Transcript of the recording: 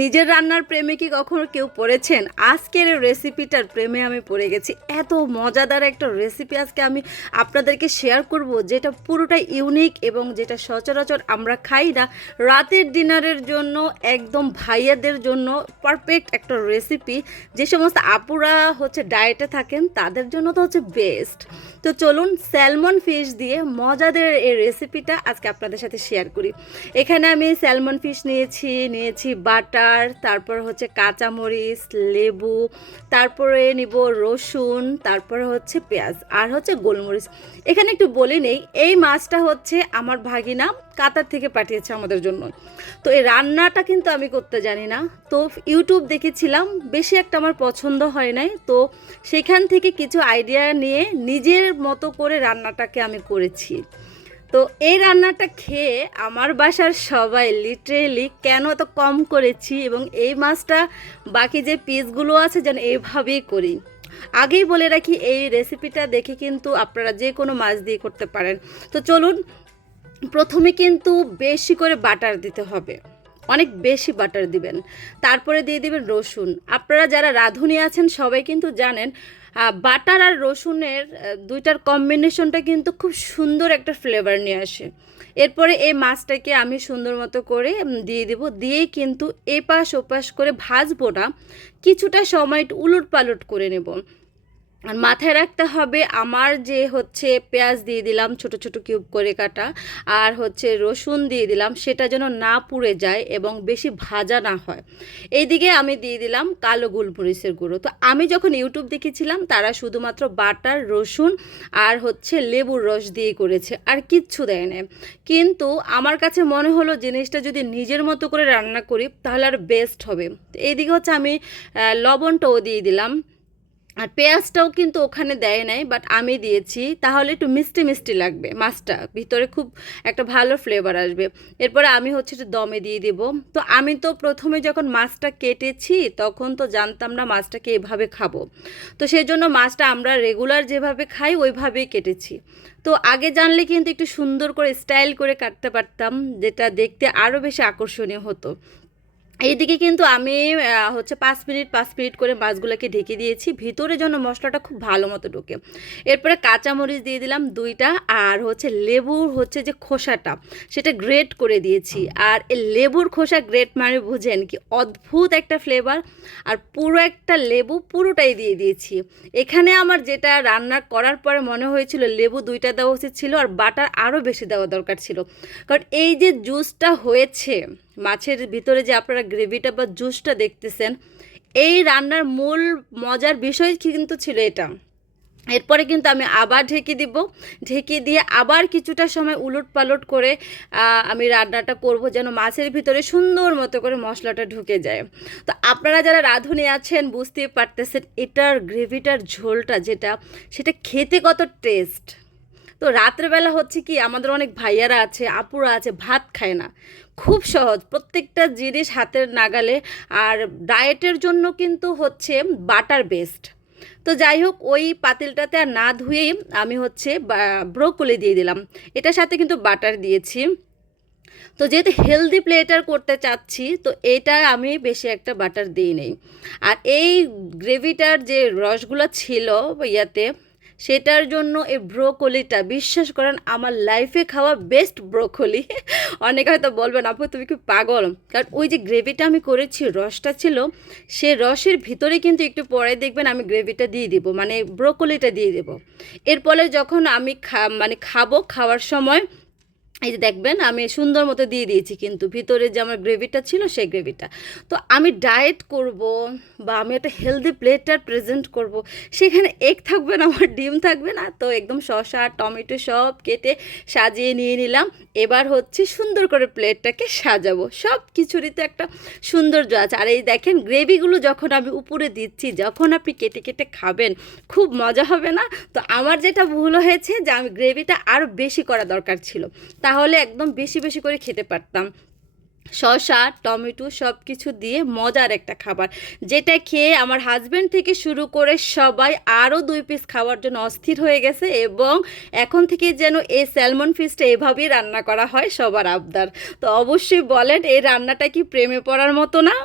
নিজের রান্নার প্রেমে কি কখনো কেউ পড়েছেন? আজকের রেসিপিটার প্রেমে আমি পড়ে গেছি। এত মজাদার একটা রেসিপি আজকে আমি আপনাদেরকে শেয়ার করব, যেটা পুরোটা ইউনিক এবং যেটা সচরাচর আমরা খাই না। রাতের ডিনারের জন্য, একদম ভাইয়াদের জন্য পারফেক্ট একটা রেসিপি যে সমস্ত আপুরা হচ্ছে ডায়েটে থাকেন, তাদের জন্য তো হচ্ছে বেস্ট তো চলুন স্যালমন ফিশ দিয়ে মজাদের এই রেসিপিটা আজকে আপনাদের সাথে শেয়ার করি। এখানে আমি স্যালমন ফিশ নিয়েছি নিয়েছি বাটার তারপর হচ্ছে কাঁচামরিচ, লেবু, তারপরে নিব রসুন, তারপরে হচ্ছে পেঁয়াজ আর হচ্ছে গোলমরিচ। এখানে একটু বলে নেই, এই মাছটা হচ্ছে আমার ভাগিনা কাতার থেকে পাঠিয়েছে আমাদের জন্য। তো এই রান্নাটা কিন্তু আমি করতে জানি না। তো ইউটিউব দেখেছিলাম, বেশি একটা আমার পছন্দ হয় নাই। তো সেখান থেকে কিছু আইডিয়া নিয়ে নিজের মতো করে রান্নাটাকে আমি করেছি। তো এই রান্নাটা খেয়ে আমার বাসার সবাই লিটারেলি কেন এত কম করেছি এবং এই মাছটা বাকি যে পিসগুলো আছে যেন এইভাবেই করি। আগেই বলে রাখি, এই রেসিপিটা দেখে কিন্তু আপনারা যে কোনো মাছ দিয়ে করতে পারেন। তো চলুন, প্রথমে কিন্তু বেশি করে বাটার দিতে হবে। অনেক বেশি বাটার দিবেন। তারপরে দিয়ে দিবেন রসুন। আপনারা যারা রাঁধুনি আছেন, সবাই কিন্তু জানেন বাটার আর রসুনের দুইটার কম্বিনেশনটা কিন্তু খুব সুন্দর একটা ফ্লেভার নিয়ে আসে। এরপরে এই মাছটাকে আমি সুন্দর মতো করে দিয়ে দিব। দিয়েই কিন্তু এপাশ ওপাশ করে ভাজবো না। কিছুটা সময় উলট পালট করে নেব। আর মাথায় রাখতে হবে, আমার যে হচ্ছে পেঁয়াজ দিয়ে দিলাম, ছোট ছোট কিউব করে কাটা, আর হচ্ছে রসুন দিয়ে দিলাম, সেটা যেন না পুড়ে যায় এবং বেশি ভাজা না হয়। এইদিকে আমি দিয়ে দিলাম কালো গোলমরিচের গুঁড়ো। তো আমি যখন ইউটিউব দেখেছিলাম, তারা শুধুমাত্র বাটার, রসুন আর হচ্ছে লেবুর রস দিয়ে করেছে, আর কিচ্ছু দেয় না কিন্তু আমার কাছে মনে হলো জিনিসটা যদি নিজের মতো করে রান্না করি, তাহলে আর বেস্ট হবে। এইদিকে হচ্ছে আমি লবণটাও দিয়ে দিলাম। আর পেঁয়াজটাও কিন্তু ওখানে দেয় নাই বাট আমি দিয়েছি। তাহলে একটু মিষ্টি মিষ্টি লাগবে, মাছটা। ভিতরে খুব একটা ভালো ফ্লেভার আসবে। এরপরে আমি হচ্ছে একটু দমে দিয়ে দেব। তো আমি তো প্রথমে যখন মাছটা কেটেছি, তখন তো জানতাম না মাছটাকে এভাবে খাব। তো সেই জন্য মাছটা আমরা রেগুলার যেভাবে খাই, ওইভাবেই কেটেছি। তো আগে জানলে কিন্তু একটু সুন্দর করে স্টাইল করে কাটতে পারতাম, যেটা দেখতে আরও বেশি আকর্ষণীয় হতো। এইদিকে কিন্তু আমি হচ্ছে পাঁচ মিনিট পাঁচ মিনিট করে মাছগুলোকে ঢেকে দিয়েছি। ভিতরে যেন মশলাটা খুব ভালো মতো ঢোকে। এরপরে কাঁচামরিচ দিয়ে দিলাম দুইটা আর হচ্ছে লেবুর হচ্ছে যে খোসাটা, সেটা গ্রেট করে দিয়েছি। আর এই লেবুর খোসা গ্রেট মানে বুঝেন কি অদ্ভুত একটা ফ্লেভার আর পুরো একটা লেবু পুরোটাই দিয়ে দিয়েছি। এখানে আমার যেটা রান্না করার পরে মনে হয়েছিল লেবু দুইটা দেওয়া উচিত ছিল আর বাটার আরও বেশি দেওয়া দরকার ছিল। কারণ এই যে জুসটা হয়েছে মাছের ভিতরে যে আপনারা গ্রেভিটা বা জুসটা দেখতেছেন, এই রান্নার মূল মজার বিষয় কিন্তু ছিল এটা। এরপরে কিন্তু আমি আবার ঢেকে দিব। ঢেকে দিয়ে আবার কিছুটা সময় উলট পালট করে আমি রান্নাটা করব যেন মাছের ভিতরে সুন্দর মতো করে মশলাটা ঢুকে যায়। তো আপনারা যারা রাঁধুনি আছেন, বুঝতেই পারতেছেন এটার গ্রেভিটার ঝোলটা যেটা, সেটা খেতে কত টেস্ট। তো রাত্রেবেলা হচ্ছে কি আমাদের অনেক ভাইয়ারা আছে, আপুরা আছে, ভাত খায় না। খুব সহজ, প্রত্যেকটা জিনিস হাতের নাগালে। আর ডায়েটের জন্য কিন্তু হচ্ছে বাটার বেস্ট। তো যাই হোক, ওই পাতিলটাতে আর না ধুয়েই আমি হচ্ছে ব্রোকলি দিয়ে দিলাম। এটার সাথে কিন্তু বাটার দিয়েছি। তো যেহেতু হেলদি প্লেটার করতে চাচ্ছি, তো এটা আমি বেশি একটা বাটার দিই নেই। আর এই গ্রেভিটার যে রসগুলো ছিল ইয়াতে সেটার জন্য এই ব্রোকলিটা, বিশ্বাস করেন আমার লাইফে খাওয়া বেস্ট ব্রোকলি। অনেকে হয়তো বলবেন, আপু, তুমি কি পাগল? কারণ ওই যে গ্রেভিটা আমি করেছি, রসটা ছিল, সে রসের ভিতরে কিন্তু একটু পরে দেখবেন আমি গ্রেভিটা দিয়ে দিব মানে ব্রোকলিটা দিয়ে দেব। এরপরে যখন আমি খা মানে খাব খাওয়ার সময় এই যে দেখবেন, আমি সুন্দর মতো দিয়ে দিয়েছি কিন্তু ভিতরে যে আমার গ্রেভিটা ছিল সেই গ্রেভিটা। তো আমি ডায়েট করব বা আমি একটা হেলদি প্লেটার প্রেজেন্ট করব, সেখানে এগ থাকবে না, আমার ডিম থাকবে না। তো একদম শসা, টমেটো সব কেটে সাজিয়ে নিয়ে নিলাম। এবার হচ্ছে সুন্দর করে প্লেটটাকে সাজাবো। সব কিছুরই তো একটা সৌন্দর্য আছে। আর এই দেখেন, গ্রেভিগুলো যখন আমি উপরে দিচ্ছি, যখন আপনি কেটে কেটে খাবেন, খুব মজা হবে না? তো আমার যেটা ভুল হয়েছে যে আমি গ্রেভিটা আরও বেশি করা দরকার ছিল। তাহলে একদম বেশি বেশি করে খেতে পারতাম। শসা, টমেটো সব কিছু দিয়ে মজার একটা খাবার, যেটা খেয়ে আমার হাজব্যান্ড থেকে শুরু করে সবাই আরও দুই পিস খাওয়ার জন্য অস্থির হয়ে গেছে এবং এখন থেকে যেন এই স্যালমন ফিশটা এভাবেই রান্না করা হয় সবার আবদার। তো অবশ্যই বলেন, এই রান্নাটা কি প্রেমে পড়ার মতো না?